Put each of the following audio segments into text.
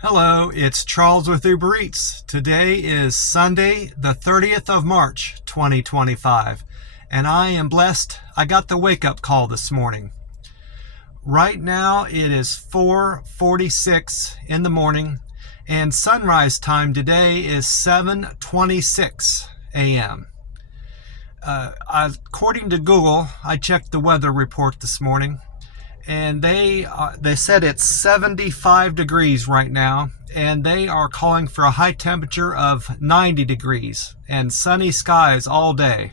Hello, it's Charles with Uber Eats. Today is Sunday, the 30th of March, 2025, and I am blessed I got the wake-up call this morning. Right now it is 4:46 in the morning, and sunrise time today is 7:26 a.m. According to Google, I checked the weather report this morning, and they said it's 75 degrees right now, and they are calling for a high temperature of 90 degrees and sunny skies all day.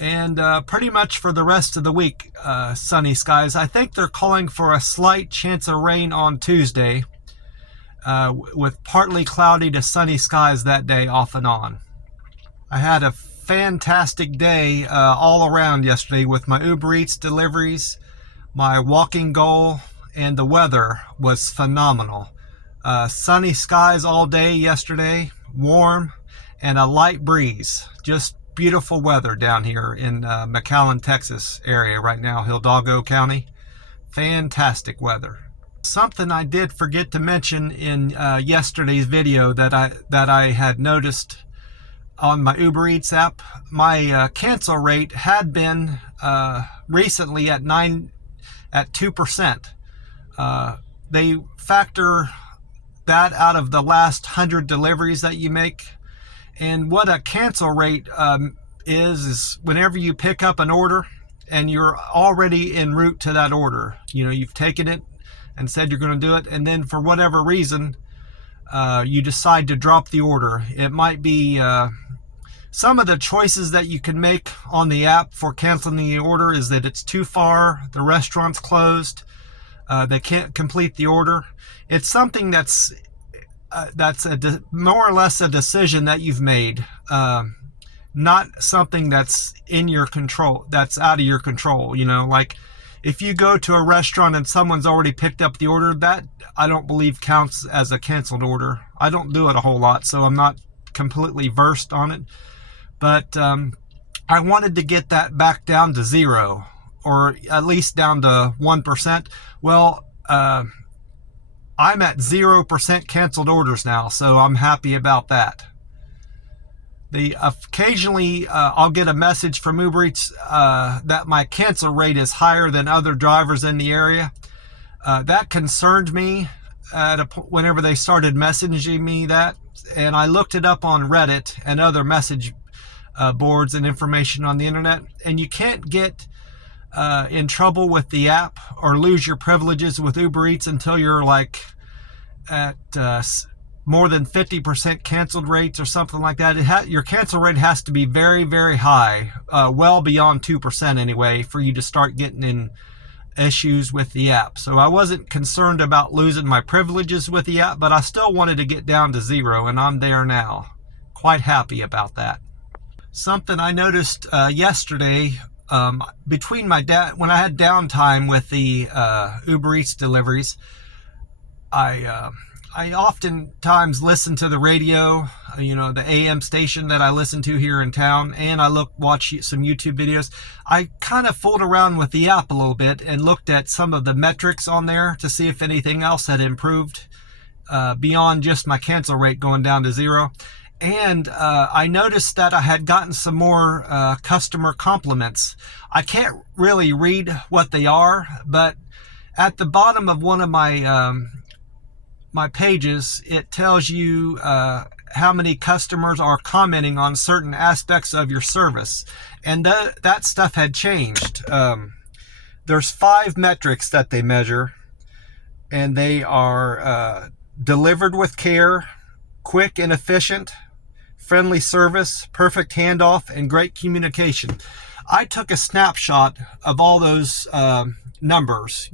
And pretty much for the rest of the week, sunny skies. I think they're calling for a slight chance of rain on Tuesday, with partly cloudy to sunny skies that day off and on. I had a fantastic day all around yesterday with my Uber Eats deliveries. My walking goal, and the weather was phenomenal. Sunny skies all day yesterday, warm, and a light breeze. Just beautiful weather down here in McAllen, Texas area right now, Hidalgo County. Fantastic weather. Something I did forget to mention in yesterday's video that I had noticed on my Uber Eats app. My cancel rate had been recently at 2%. They factor that out of the last 100 deliveries that you make. And what a cancel rate is whenever you pick up an order and you're already en route to that order. You know, you've taken it and said you're going to do it, and then for whatever reason, you decide to drop the order. It might be some of the choices that you can make on the app for canceling the order is that it's too far, the restaurant's closed, they can't complete the order. It's something that's more or less a decision that you've made, not something that's in your control, that's out of your control. You know, like if you go to a restaurant and someone's already picked up the order, that I don't believe counts as a canceled order. I don't do it a whole lot, so I'm not completely versed on it. But I wanted to get that back down to zero, or at least down to 1%. Well, I'm at 0% canceled orders now, so I'm happy about that. Occasionally, I'll get a message from Uber Eats that my cancel rate is higher than other drivers in the area. That concerned me whenever they started messaging me that, and I looked it up on Reddit and other message boards and information on the internet, and you can't get in trouble with the app or lose your privileges with Uber Eats until you're like at more than 50% canceled rates or something like that. Your cancel rate has to be very, very high, well beyond 2% anyway, for you to start getting in issues with the app. So I wasn't concerned about losing my privileges with the app, but I still wanted to get down to zero, and I'm there now. Quite happy about that. Something I noticed yesterday, between when I had downtime with the Uber Eats deliveries, I oftentimes listen to the radio, the AM station that I listen to here in town, and I watch some YouTube videos. I kind of fooled around with the app a little bit and looked at some of the metrics on there to see if anything else had improved beyond just my cancel rate going down to zero. And I noticed that I had gotten some more customer compliments. I can't really read what they are, but at the bottom of one of my my pages, it tells you how many customers are commenting on certain aspects of your service. And that stuff had changed. There's 5 metrics that they measure, and they are delivered with care, quick and efficient, friendly service, perfect handoff, and great communication. I took a snapshot of all those numbers.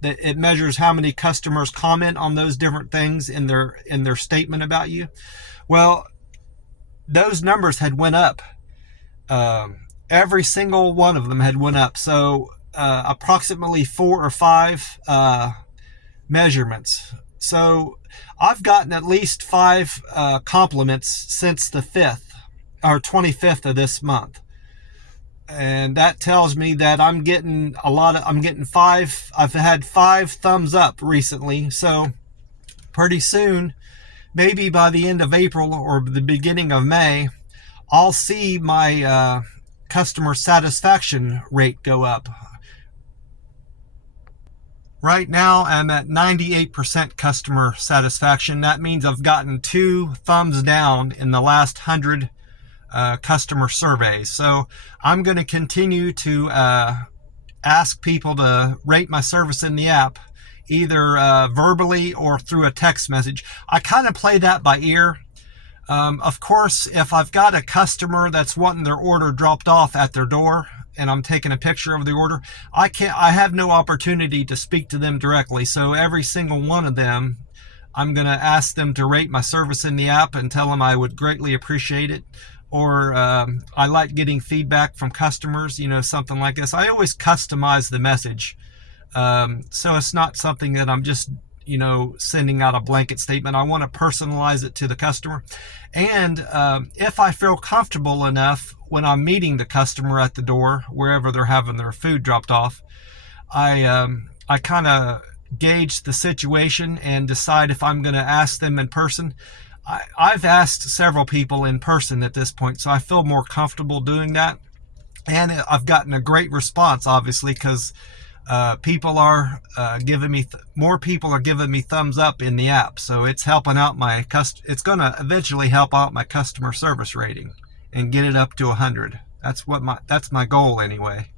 That it measures how many customers comment on those different things in their statement about you. Well, those numbers had went up. Every single one of them had went up. So approximately 4 or 5 measurements. So I've gotten at least 5 compliments since the 5th or 25th of this month. And that tells me that I'm getting 5, I've had 5 thumbs up recently. So pretty soon, maybe by the end of April or the beginning of May, I'll see my customer satisfaction rate go up. Right now, I'm at 98% customer satisfaction. That means I've gotten 2 thumbs down in the last 100 customer surveys. So I'm going to continue to ask people to rate my service in the app, either verbally or through a text message. I kind of play that by ear. Of course, if I've got a customer that's wanting their order dropped off at their door and I'm taking a picture of the order, I have no opportunity to speak to them directly. So every single one of them, I'm going to ask them to rate my service in the app and tell them I would greatly appreciate it. Or I like getting feedback from customers, something like this. I always customize the message. So it's not something that I'm just sending out a blanket statement. I want to personalize it to the customer. And if I feel comfortable enough when I'm meeting the customer at the door, wherever they're having their food dropped off, I kind of gauge the situation and decide if I'm going to ask them in person. I've asked several people in person at this point, so I feel more comfortable doing that. And I've gotten a great response, obviously, because people are giving me more people are giving me thumbs up in the app, so it's helping out it's going to eventually help out my customer service rating and get it up to 100. That's my goal anyway.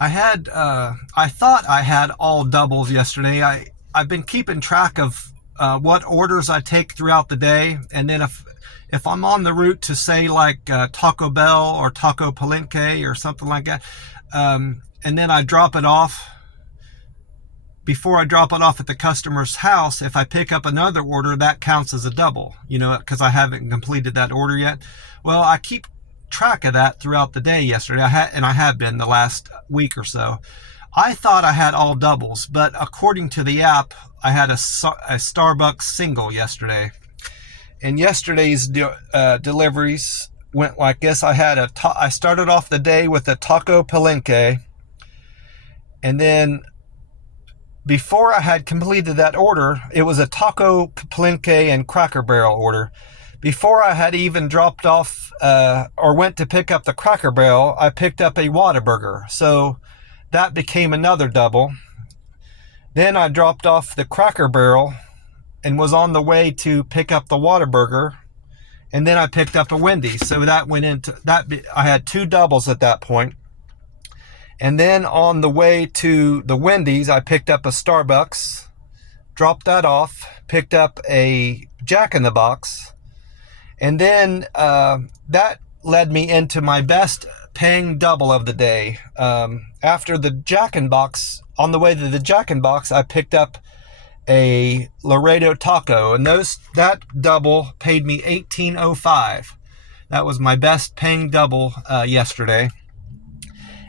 I thought I had all doubles yesterday. I've been keeping track of what orders I take throughout the day, and then if I'm on the route to, say, like Taco Bell or Taco Palenque or something like that, and then I drop it off. Before I drop it off at the customer's house, if I pick up another order, that counts as a double, because I haven't completed that order yet. Well, I keep track of that throughout the day yesterday, I have been the last week or so. I thought I had all doubles, but according to the app, I had a Starbucks single yesterday. And yesterday's deliveries went like this. I started off the day with a Taco Palenque, and then before I had completed that order, it was a Taco Palenque and Cracker Barrel order. Before I had even dropped off or went to pick up the Cracker Barrel, I picked up a Whataburger. So that became another double. Then I dropped off the Cracker Barrel and was on the way to pick up the Whataburger. And then I picked up a Wendy's. So that went into that. I had 2 doubles at that point. And then on the way to the Wendy's, I picked up a Starbucks, dropped that off, picked up a Jack in the Box. And then that led me into my best paying double of the day. After the Jack in the Box, on the way to the Jack in the Box, I picked up a Laredo Taco, and that double paid me $18.05. That was my best paying double yesterday.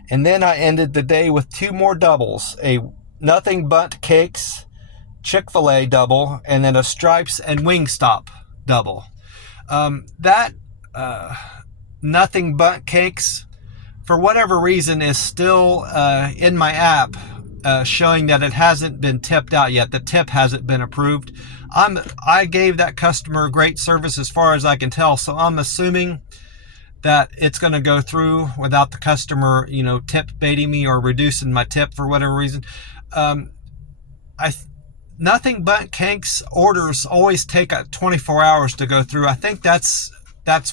And then I ended the day with 2 more doubles, a Nothing But Cakes Chick-fil-A double, and then a Stripes and Wingstop double. That Nothing But Cakes, for whatever reason, is still in my app, showing that it hasn't been tipped out yet. The tip hasn't been approved. I gave that customer great service as far as I can tell, so I'm assuming that it's going to go through without the customer, tip baiting me or reducing my tip for whatever reason. Nothing But Cakes orders always take 24 hours to go through. I think that's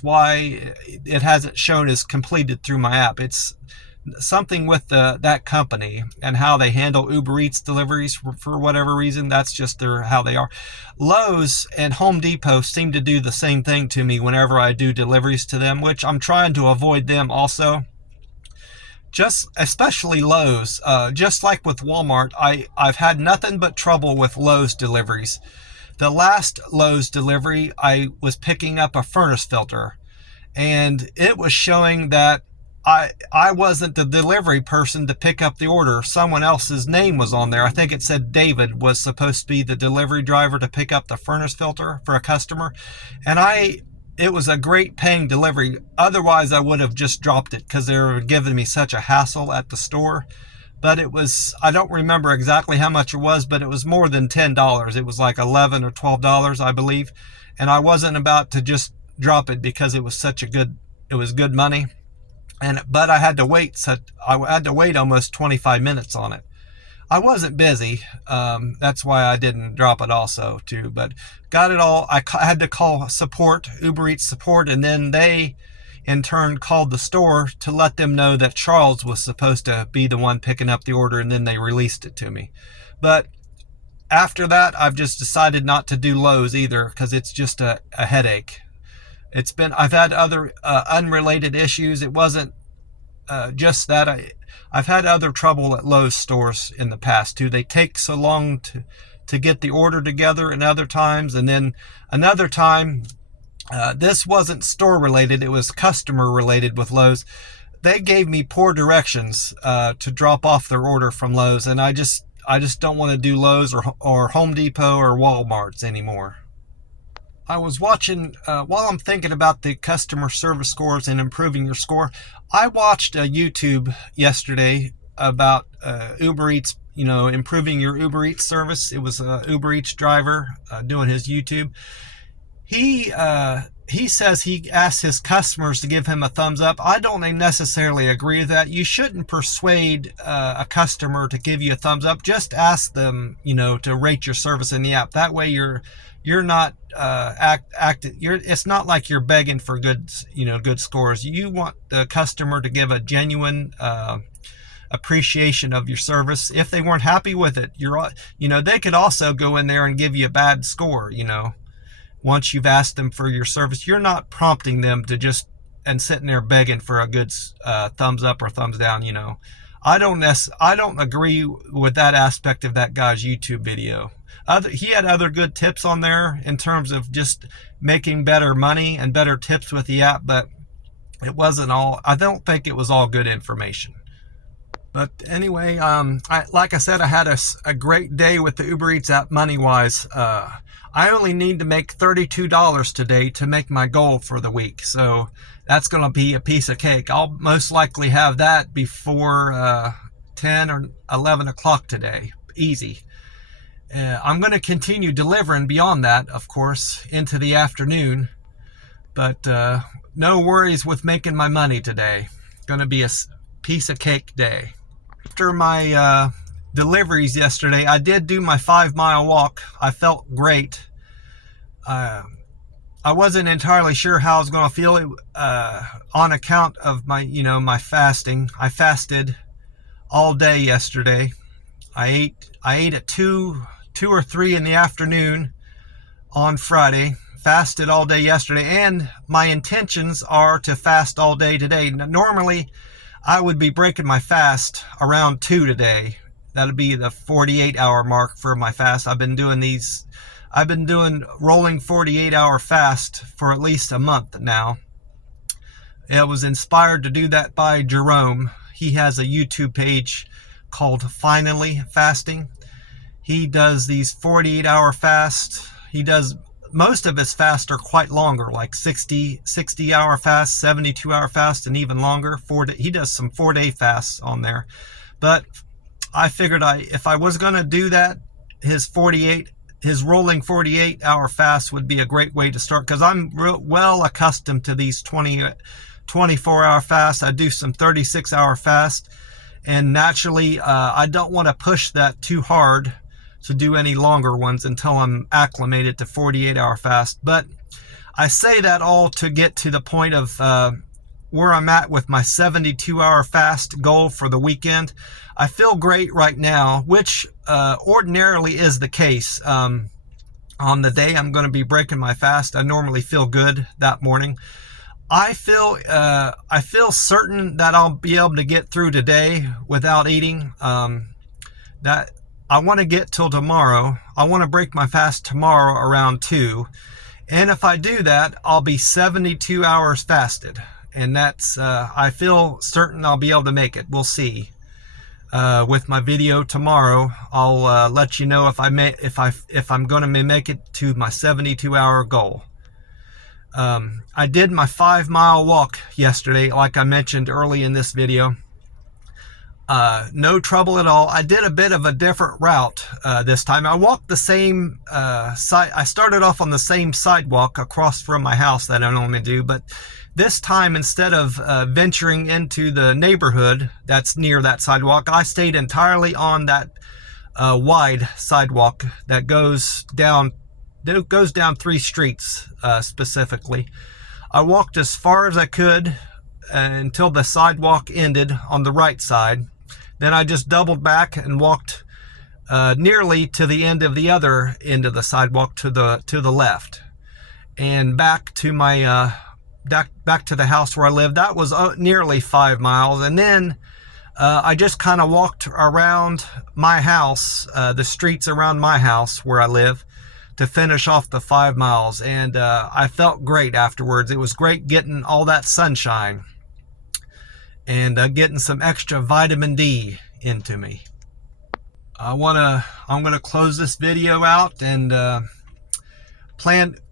why it hasn't shown as completed through my app. It's something with that company and how they handle Uber Eats deliveries for whatever reason. That's just how they are. Lowe's and Home Depot seem to do the same thing to me whenever I do deliveries to them, which I'm trying to avoid them also. Especially Lowe's. Just like with Walmart, I've had nothing but trouble with Lowe's deliveries. The last Lowe's delivery, I was picking up a furnace filter, and it was showing that I wasn't the delivery person to pick up the order. Someone else's name was on there. I think it said David was supposed to be the delivery driver to pick up the furnace filter for a customer. And it was a great paying delivery. Otherwise, I would have just dropped it because they were giving me such a hassle at the store. but it was, I don't remember exactly how much it was, but it was more than $10. It was like $11 or $12, I believe. And I wasn't about to just drop it because it was such a good, it was good money. But I had to wait. So I had to wait almost 25 minutes on it. I wasn't busy. That's why I didn't drop it also too, but got it all. I had to call support, Uber Eats support, and then they in turn called the store to let them know that Charles was supposed to be the one picking up the order, and then they released it to me. But after that, I've just decided not to do Lowe's either because it's just a headache. I've had other unrelated issues. It wasn't just that. I've had other trouble at Lowe's stores in the past too. They take so long to get the order together in other times. And then another time, this wasn't store related, it was customer related with Lowe's. They gave me poor directions to drop off their order from Lowe's, and I just don't want to do Lowe's or Home Depot or Walmart's anymore. I was watching, while I'm thinking about the customer service scores and improving your score, I watched a YouTube yesterday about Uber Eats, improving your Uber Eats service. It was a Uber Eats driver doing his YouTube. He says he asks his customers to give him a thumbs up. I don't necessarily agree with that. You shouldn't persuade a customer to give you a thumbs up. Just ask them, to rate your service in the app. That way you're not it's not like you're begging for good scores. You want the customer to give a genuine appreciation of your service. If they weren't happy with it, they could also go in there and give you a bad score. Once you've asked them for your service, you're not prompting them to just and sitting there begging for a good thumbs up or thumbs down. I don't agree with that aspect of that guy's YouTube video. He had other good tips on there in terms of just making better money and better tips with the app, but it wasn't all. I don't think it was all good information. But anyway, like I said, I had a great day with the Uber Eats app money-wise. I only need to make $32 today to make my goal for the week. So that's going to be a piece of cake. I'll most likely have that before 10 or 11 o'clock today. Easy. I'm going to continue delivering beyond that, of course, into the afternoon. But no worries with making my money today. Going to be a piece of cake day. After my deliveries yesterday, I did do my 5-mile walk. I felt great. I wasn't entirely sure how I was going to feel on account of my fasting. I fasted all day yesterday. I ate at 2 or 3 in the afternoon on Friday. Fasted all day yesterday, and my intentions are to fast all day today. Normally, I would be breaking my fast around 2 today. That'll be the 48-hour mark for my fast. I've been doing rolling 48-hour fast for at least a month now. I was inspired to do that by Jerome. He has a YouTube page called Finally Fasting. He does these 48-hour fasts. He does most of his fasts are quite longer, like 60-hour fasts, 72-hour fasts, and even longer. He does some 4-day fasts on there. But I figured if I was going to do that, his rolling 48-hour fast would be a great way to start, because I'm well accustomed to these 24-hour fasts. I do some 36-hour fasts, and naturally I don't want to push that too hard to do any longer ones until I'm acclimated to 48-hour fast. But I say that all to get to the point of where I'm at with my 72-hour fast goal for the weekend. I feel great right now, which ordinarily is the case. On the day I'm going to be breaking my fast, I normally feel good that morning. I feel certain that I'll be able to get through today without eating. That I want to get till tomorrow. I want to break my fast tomorrow around 2. And if I do that, I'll be 72 hours fasted. And that's, I feel certain I'll be able to make it. We'll see. With my video tomorrow, I'll let you know if I'm going to make it to my 72-hour goal. I did my 5-mile walk yesterday, like I mentioned early in this video. No trouble at all. I did a bit of a different route this time. I walked the same side. I started off on the same sidewalk across from my house that I normally do, but this time, instead of venturing into the neighborhood that's near that sidewalk, I stayed entirely on that wide sidewalk that goes down 3 streets specifically. I walked as far as I could until the sidewalk ended on the right side. Then I just doubled back and walked nearly to the end of the other end of the sidewalk to the left, and back to my back to the house where I live. That was nearly 5 miles, and then I just kind of walked around my house, the streets around my house where I live, to finish off the 5 miles, and I felt great afterwards. It was great getting all that sunshine and getting some extra vitamin D into me. I'm gonna close this video out and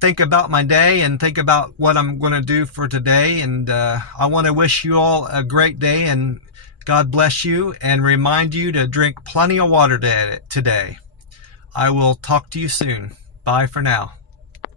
think about my day and think about what I'm gonna do for today. And I want to wish you all a great day, and God bless you, and remind you to drink plenty of water today. I will talk to you soon. Bye for now.